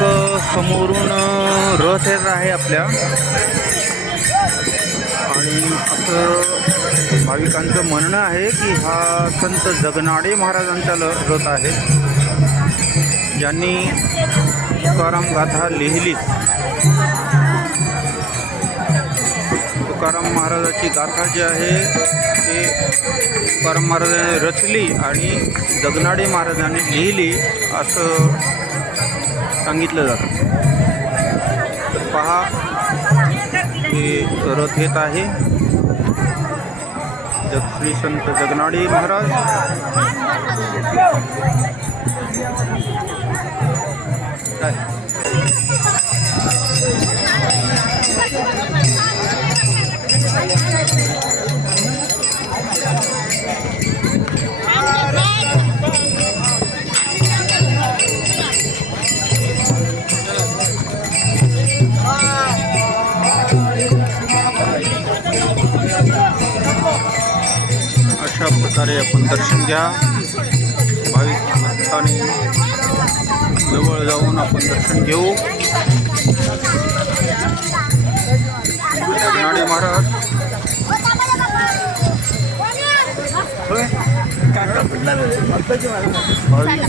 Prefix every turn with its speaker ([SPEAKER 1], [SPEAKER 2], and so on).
[SPEAKER 1] समोरून रथ येत आहे आपल्या. आणि असं भाविकांचं म्हणणं आहे की हा संत जगनाडे महाराजांचा ल रथ आहे. ज्यांनी तुकाराम गाथा लिहिली. तुकाराम महाराजाची गाथा जी आहे ते तुकाराम महाराजांनी रचली आणि जगनाडे महाराजांनी लिहिली असं सांगितलं जातं. तर पहा हे रथ येत आहे. जग श्री संत जगनाडे महाराज. काय? अशा प्रकारे आपण दर्शन घ्या. भाविक भक्ताने जवळ जाऊन आपण दर्शन घेऊ. जगनाडे महाराज. भाविक.